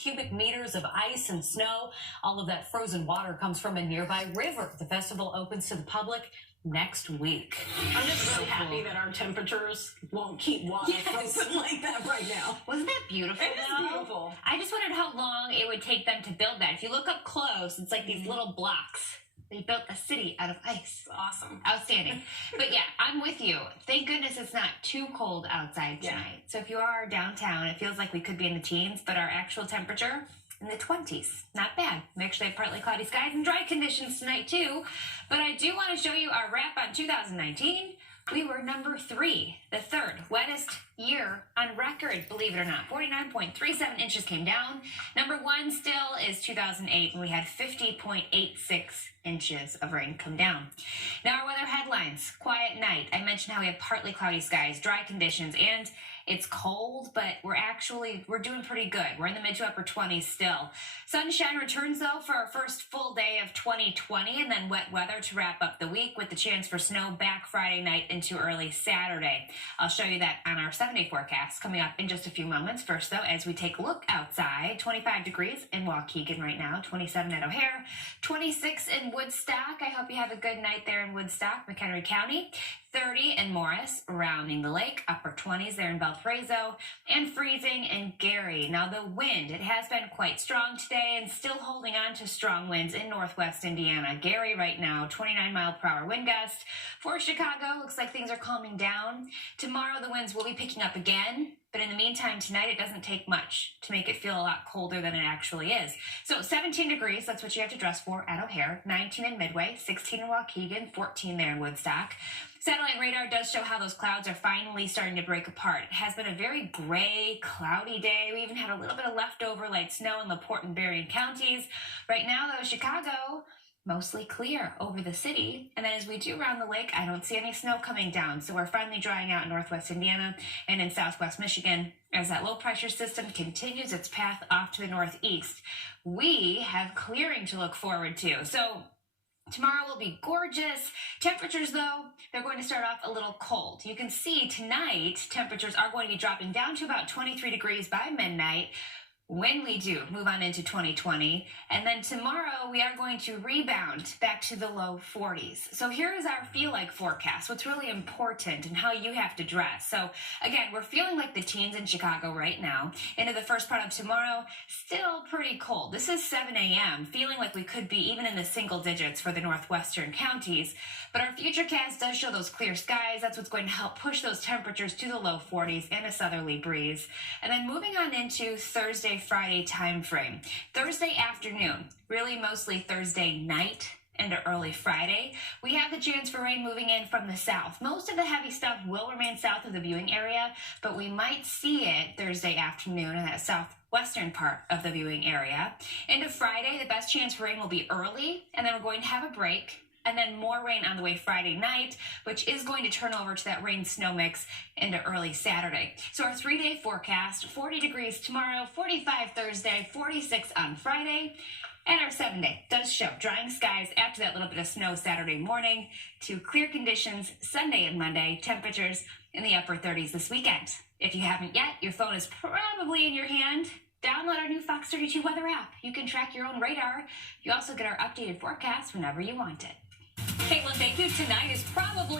cubic meters of ice and snow. All of that frozen water comes from a nearby river. The festival opens to the public next week. I'm just really happy that our temperatures won't keep water frozen like that right now. Wasn't that beautiful? It is beautiful. I just wondered how long it would take them to build that. If you look up close, it's like these little blocks. They built a city out of ice. Awesome. Outstanding. But yeah, I'm with you. Thank goodness it's not too cold outside tonight. So if you are downtown, it feels like we could be in the teens, but our actual temperature in the 20s. Not bad. We actually have partly cloudy skies and dry conditions tonight too. But I do want to show you our wrap on 2019. We were number 3, the third wettest year on record, believe it or not. 49.37 inches came down. Number 1 still is 2008 when we had 50.86 inches of rain come down. Now our weather headlines. Quiet night. I mentioned how we have partly cloudy skies, dry conditions, and it's cold, but we're doing pretty good. We're in the mid to upper 20s still. Sunshine returns though for our first full day of 2020, and then wet weather to wrap up the week with the chance for snow back Friday night into early Saturday. I'll show you that on our 7-day forecast coming up in just a few moments. First though, as we take a look outside, 25 degrees in Waukegan right now, 27 at O'Hare, 26 in Woodstock. I hope you have a good night there in Woodstock, McHenry County. 30 in Morris, rounding the lake, upper 20s there in Valparaiso, and freezing in Gary. Now the wind, it has been quite strong today and still holding on to strong winds in northwest Indiana. Gary right now, 29-mile-per-hour wind gust. For Chicago, looks like things are calming down. Tomorrow the winds will be picking up again, but in the meantime tonight it doesn't take much to make it feel a lot colder than it actually is. So 17 degrees, that's what you have to dress for at O'Hare, 19 in Midway, 16 in Waukegan, 14 there in Woodstock. Satellite radar does show how those clouds are finally starting to break apart. It has been a very gray, cloudy day. We even had a little bit of leftover light snow in LaPorte and Berrien counties. Right now, though, Chicago, mostly clear over the city. And then as we do round the lake, I don't see any snow coming down. So we're finally drying out in northwest Indiana and in southwest Michigan as that low pressure system continues its path off to the northeast. We have clearing to look forward to. So tomorrow will be gorgeous. Temperatures, though, they're going to start off a little cold. You can see tonight, temperatures are going to be dropping down to about 23 degrees by midnight when we do move on into 2020. And then tomorrow, we are going to rebound back to the low 40s. So here is our feel like forecast, what's really important and how you have to dress. So again, we're feeling like the teens in Chicago right now. Into the first part of tomorrow, still pretty cold. This is 7 a.m., feeling like we could be even in the single digits for the northwestern counties. But our futurecast does show those clear skies. That's what's going to help push those temperatures to the low 40s and a southerly breeze. And then moving on into Thursday, Friday time frame. Thursday afternoon, really mostly Thursday night into early Friday, we have the chance for rain moving in from the south. Most of the heavy stuff will remain south of the viewing area, but we might see it Thursday afternoon in that southwestern part of the viewing area. Into Friday, the best chance for rain will be early, and then we're going to have a break. And then more rain on the way Friday night, which is going to turn over to that rain-snow mix into early Saturday. So our 3-day forecast, 40 degrees tomorrow, 45 Thursday, 46 on Friday. And our 7-day does show drying skies after that little bit of snow Saturday morning to clear conditions Sunday and Monday, temperatures in the upper 30s this weekend. If you haven't yet, your phone is probably in your hand. Download our new Fox 32 weather app. You can track your own radar. You also get our updated forecast whenever you want it. Caitlin, thank you. Tonight is probably